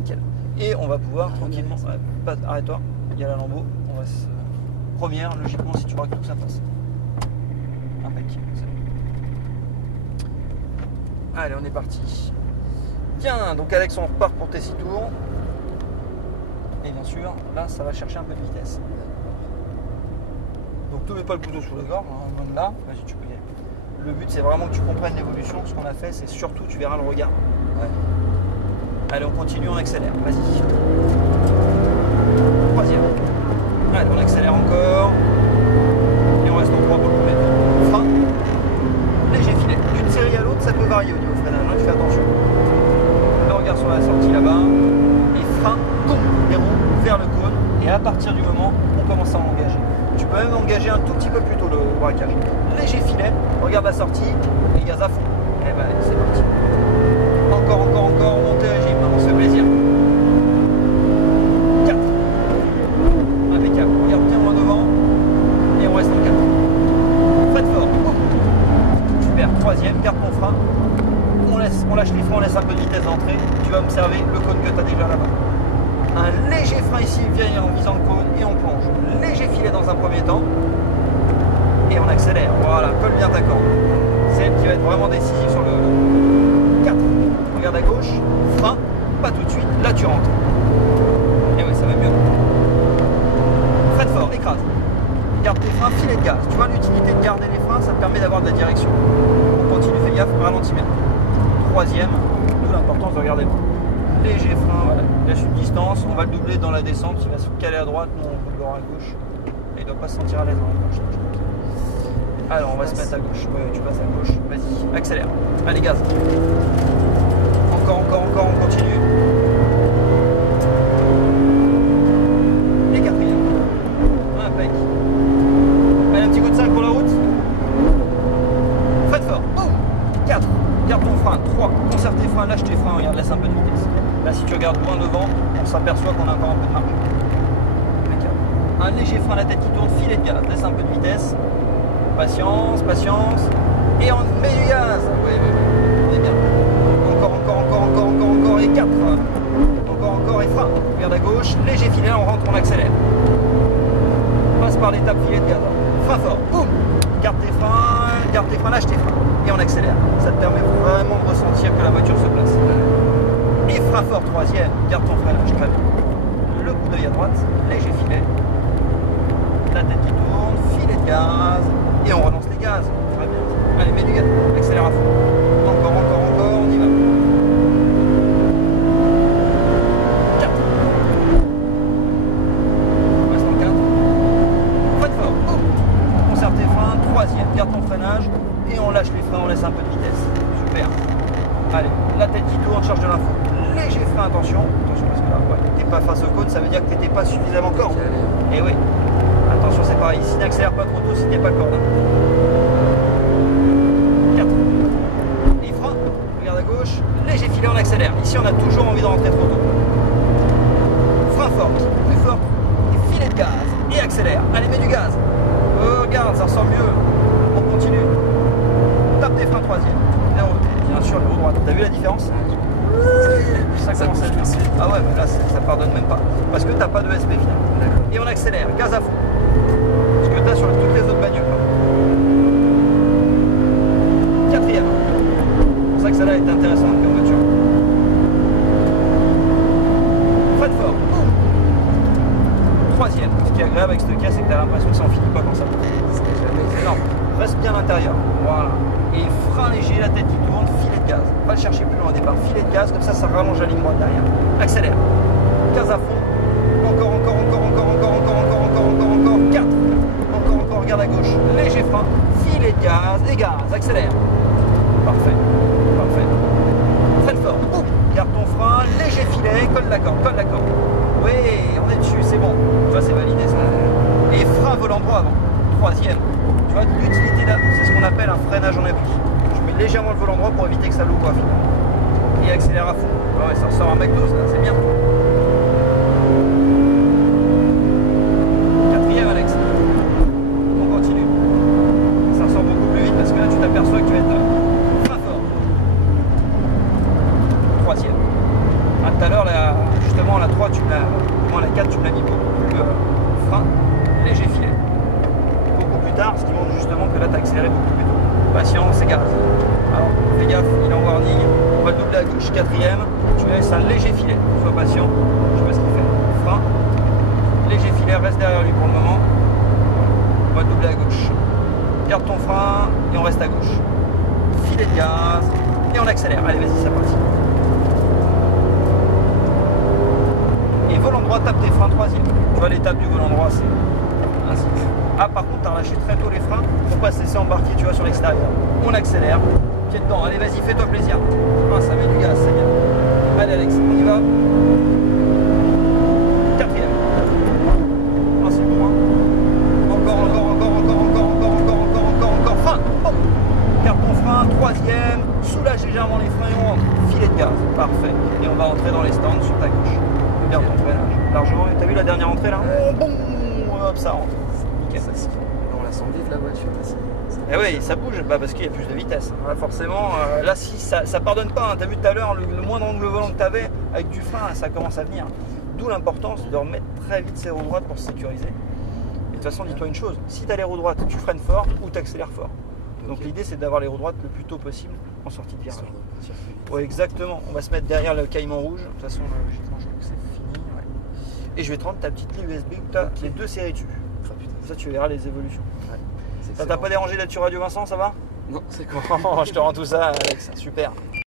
nickel. Et on va pouvoir tranquillement. Arrête-toi, il y a la lambeau. On va se. Première, logiquement, si tu vois que tout ça passe. Impeccable. Allez, on est parti. Bien, donc Alex, on repart pour tes 6 tours. Et bien sûr, là, ça va chercher un peu de vitesse. Donc, ne mets pas le couteau sous la gorge, hein, loin de là. Vas-y, tu peux y aller. Le but, c'est vraiment que tu comprennes l'évolution. Ce qu'on a fait, c'est surtout, tu verras le regard. Ouais. Allez, on continue, on accélère. Vas-y. Troisième. Allez, on accélère encore. Et on reste en 3 pour le premier. Frein. Léger filet. D'une série à l'autre, ça peut varier au niveau freinage. Hein, tu fais attention. Le regard sur la sortie là-bas. Et frein, boum, et roue vers le cône. Et à partir du moment où on commence à engager. Tu peux même engager un tout petit peu plus tôt le braquage. Léger filet, regarde la sortie et gaz à fond. Et ben allez, c'est parti. Encore, montée régime, on se fait plaisir. 4. Impeccable. Regarde bien loin devant. Et on reste en 4. Freine fort. Super. Troisième, garde ton frein. On lâche les freins, on laisse un peu de vitesse d'entrée. Tu vas observer le cône que tu as déjà là-bas. Un léger frein ici, vient en visant le cône et on plonge. Léger filet dans un premier temps. Et on accélère. Voilà, colle bien ta corde. C'est elle qui va être vraiment décisive sur le 4. Regarde à gauche, frein, pas tout de suite, là tu rentres. Et oui, ça va mieux. Freine fort, écrase. Garde tes freins, filet de gaz. Tu vois l'utilité de garder les freins, ça te permet d'avoir de la direction. On continue, fais gaffe, ralentis bien. Troisième, d'où l'importance de regarder le frein. Léger frein, voilà. Laisse une distance, on va le doubler dans la descente, il va se caler à droite, nous on roule droit à gauche. Et il ne doit pas se sentir à l'aise dans la gauche. Alors on va se mettre à gauche, ouais, tu passes à gauche, vas-y, accélère, allez gaz. Encore, on continue. Et quatrième. Impec. Allez, un petit coup de 5 pour la route. Freine fort, boum. 4, garde ton frein, 3, conserve tes freins, lâche tes freins, regarde, laisse un peu de vitesse. Là si tu regardes loin devant, on s'aperçoit qu'on a encore un peu de marge. Un léger frein à la tête qui tourne, filet de gaz, laisse un peu de vitesse. Patience. Et on met du gaz. Oui, on est bien. Encore. Et 4. Encore et frein. Regarde à gauche. Léger filet, on rentre, on accélère. Passe par l'étape filet de gaz. Frein fort. Boum. Garde tes freins, lâche tes freins. Et on accélère. Ça te permet vraiment de ressentir que la voiture se place. Et frein fort, troisième. Garde ton freinage. Très bien. Le coup d'œil à droite. Léger filet. La tête qui tourne. Filet de gaz. Et on relance les gaz. Très bien. Allez, mets du gaz. Accélère à fond. Encore, on y va. 4. On reste en 4. Freine fort. Boum. Conserve tes freins. Troisième. Garde ton freinage. Et on lâche les freins, on laisse un peu de vitesse. Super. Allez, la tête qui tourne, charge de l'info. Léger frein, attention. Attention parce que là, ouais, t'es pas face au cône, ça veut dire que t'étais pas suffisamment corde. Et oui. Attention, c'est pareil, ici n'accélère pas trop tôt si t'es pas corde. 4. Et frein, regarde à gauche, léger filet, on accélère. Ici, on a toujours envie de rentrer trop tôt. Frein fort, plus fort, et filet de gaz, et accélère. Allez, mets du gaz. Oh, regarde, ça ressort mieux. On continue. Tape tes freins, troisième. Bien sûr, le haut droite. T'as vu la différence? Ça commence à être bien. Ah ouais, mais là, ça pardonne même pas. Parce que t'as pas de SP final. Et on accélère, gaz à fond. Ce que tu as sur toutes les autres bagnoles. Quatrième. C'est pour ça que celle-là est intéressante comme voiture. Freine fort. Troisième. Ce qui est agréable avec cette caisse, c'est que tu as l'impression que ça en finit pas quand ça bouge. Non, reste bien à l'intérieur. Voilà. Et frein léger, la tête qui tourne, filet de gaz. Pas le chercher plus loin au départ. Filet de gaz, comme ça rallonge la ligne droite derrière. Accélère. Gaz à fond. Encore. 4. Encore, regarde à gauche. Léger frein, filet de gaz et gaz. Accélère. Parfait. Freine fort. Garde ton frein, léger filet, colle la corde. Oui, on est dessus, c'est bon. Tu vois, c'est validé ça. Et frein volant droit avant. Troisième. Tu vois, l'utilité là, c'est ce qu'on appelle un freinage en appui. Je mets légèrement le volant droit pour éviter que ça l'ouvre à fond. Et accélère à fond. Ouais, ça ressort un McDo, là, c'est bien. Quatrième, Alex. On continue. Ça ressort beaucoup plus vite parce que là, tu t'aperçois que tu vas être frein fort. Troisième. Ah, tout à l'heure, justement la 3, tu l'as, au moins la 4, tu l'as mis beaucoup plus frein, léger filet. Beaucoup plus tard, ce qui montre justement que là, tu as accéléré beaucoup plus tôt. Patience et gaz. Alors, fais gaffe, il est en warning. On va doubler à gauche, 4ème. Tu laisses un léger filet. Sois patient. Je sais pas ce qu'il fait. Frein. Léger filet, reste derrière lui pour le moment. On va doubler à gauche. Garde ton frein et on reste à gauche. Filet de gaz et on accélère. Allez, vas-y, c'est parti. Et volant droit, tape tes freins 3ème. Tu vois, l'étape du volant droit, c'est ainsi. Ah, par contre, tu as relâché très tôt les freins pour pas se laisser embarquer, tu vois, sur l'extérieur. On accélère. Pied dedans. Allez, vas-y, fais-toi plaisir. Ah, ça met du gaz, c'est bien. Allez, Alex, on y va. 4ème. Ah, c'est bon, hein. Encore. Frein. Oh. Garde ton frein. 3ème. Soulage légèrement les freins et on rentre. Filet de gaz. Parfait. Et on va entrer dans les stands sur ta gauche. Regarde ton freinage. Largement. T'as vu la dernière entrée là? Bon. Hop, ça rentre. On la sent vive la voiture. Et oui, ça bouge, parce qu'il y a plus de vitesse. Hein, forcément, là, si ça pardonne pas. Hein. Tu as vu tout à l'heure, le moindre angle volant que tu avais, avec du frein, ça commence à venir. D'où l'importance de remettre très vite ses roues droites pour se sécuriser. Et de toute façon, dis-toi une chose, si tu as les roues droites, tu freines fort ou tu accélères fort. Donc l'idée, c'est d'avoir les roues droites le plus tôt possible en sortie de virage. Oui, exactement. On va se mettre derrière le caïman rouge. De toute façon, logiquement, je crois que c'est fini. Ouais. Et je vais te rendre ta petite clé USB où tu as les 2 séries dessus. Ça, tu verras les évolutions. Ouais. Ça t'a pas dérangé d'être sur Radio Vincent, ça va? Non, c'est cool. Je te rends tout ça, Alex. Super.